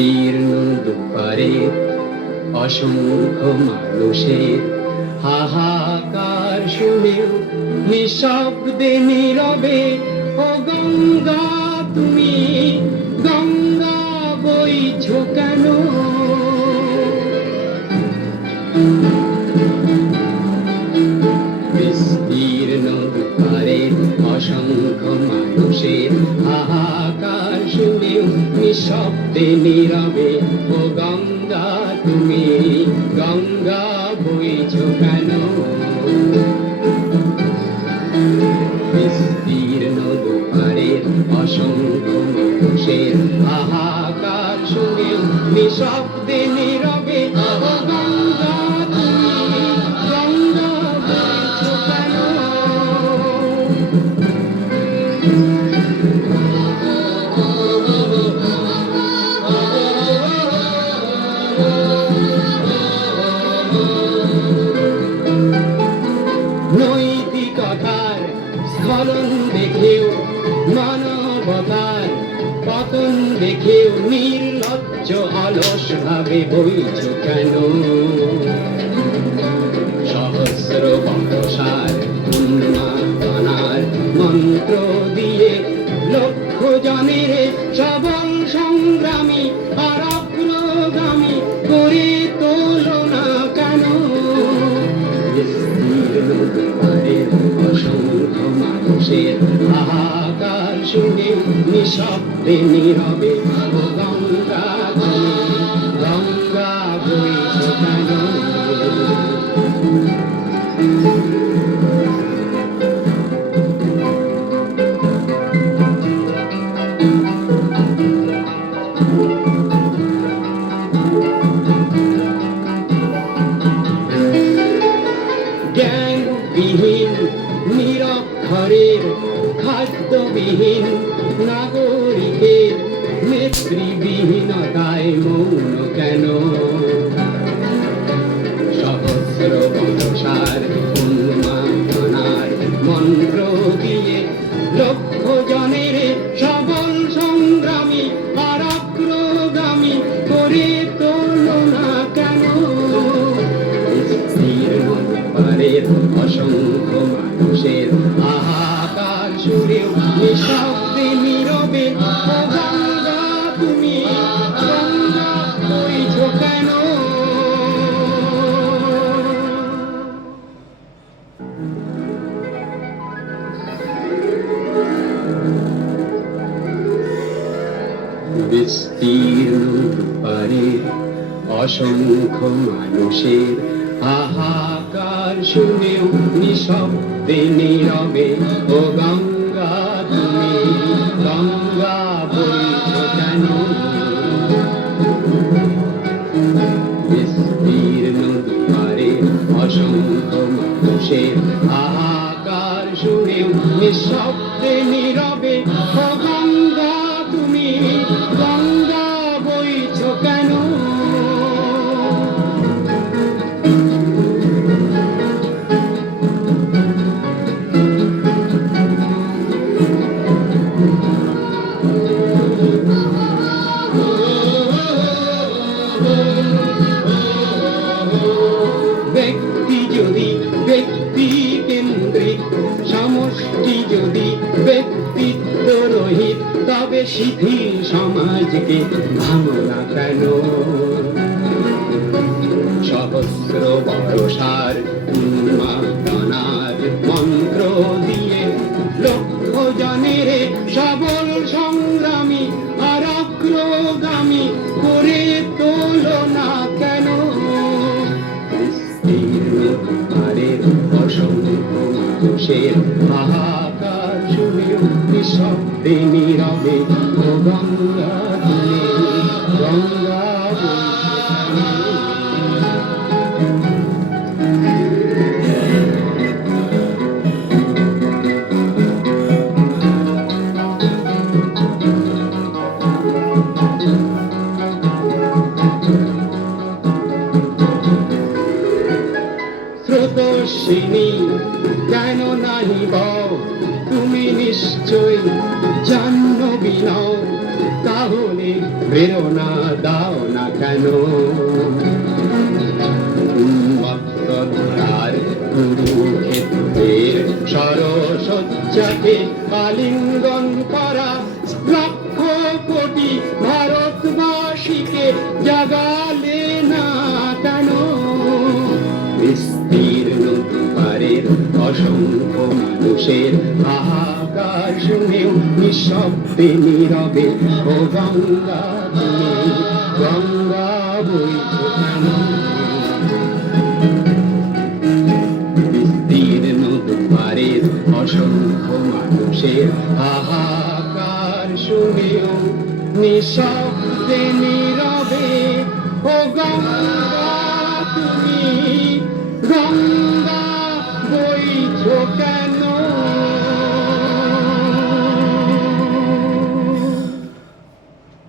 বিস্তীর্ণ দুপারে অসংখ্য মানুষের হাহাকার শুনেও নিঃশব্দে নীরবে ও গঙ্গা তুমি গঙ্গা বইছো কেন? বিস্তীর্ণ দুপারে অসংখ্য মানুষের হাহাকার শুনেও নিঃশব্দে নীরবে ও গঙ্গা তুমি গঙ্গা বইছো কেন? বিস্তীর্ণ দুপারে অসংখ্য মানুষের হাহাকার শুনেও নিঃশব্দে নীরবে ও গঙ্গা তুমি গঙ্গা বইছো কেন? নৈতিকতার স্খলন দেখেও মানবতার পতন দেখেও নির্লজ্জ অলস ভাবে বইছো কেন? সহস্র বর্ষার উন্মাদনার মন্ত্র দিয়ে লক্ষ জনের সবল সংগ্রামী আর অগ্রগামী করে তোলো না কেন? বিস্তীর্ণ দুপারের অসংখ্য মানুষের হাহাকার শুনে নিঃশব্দে নীরবে ও গঙ্গা তুমি গঙ্গা বইছো কেন? জ্ঞানবিহীন নিরক্ষরের খাদ্যবিহীন নাগরিকের নেতৃবিহীনতায় মৌন কেন? সহস্র বর্ষার উন্মাদনার মন্ত্র দিয়ে লক্ষ জনের সবল সংগ্রামী আর অগ্রগামী করে তোলো না কেন? বিস্তীর্ণ দুপারের অসংখ্য মানুষের হাহাকার সুরেও নিঃশব্দে নীরবে ও গঙ্গা তুমি গঙ্গা বইছো কেন? বিস্তীর্ণ দুপারের অসংখ্য মানুষের হাহাকার শুনেও নিঃশব্দে নীরবে ও গঙ্গা তুমি গঙ্গা বইছো কেন? বিস্তীর্ণ দুপারের অসংখ্য মানুষের হাহাকার শুনেও নিঃশব্দে নীরবে ও গঙ্গা তুমি গঙ্গা বইছো কেন? ব্যক্তি যদি ব্যক্তি কেন্দ্রিক, সমষ্টি যদি ব্যক্তিত্ব রহিত, তবে শিথিল সমাজকে ভাঙো না কেন? সহস্র বর্ষার উন্মাদনার মন্ত্র দিয়ে লক্ষ জনের সবল সংগ্রামী আর অগ্রগামী করে তোলো না কেন? বিস্তীর্ণ দুপারের অসংখ্য মানুষের হাহাকার শুনেও নিঃশব্দে নীরবে ও গঙ্গা তুমি গঙ্গা স্রোতস্বিনী কেন নাহিব তুমি নিশ্চয়ই জাহ্নবী নও, তাহলে প্রেরণা দাও না কেন? উন্মত্ততার কুরুক্ষেত্রের সরসজ্জাকে আলিঙ্গন করা লক্ষ কোটি ভারতবাসীকে জাগালে না কেন? বিস্তীর্ণ পারের অসংখ্য মানুষের হাহাকার শুনেও নিঃশব্দে নীরবে ও গঙ্গা তুমি গঙ্গা বইছো কেন? বিস্তীর্ণ পারের অসংখ্য মানুষের হাহাকার শুনেও নিঃশব্দে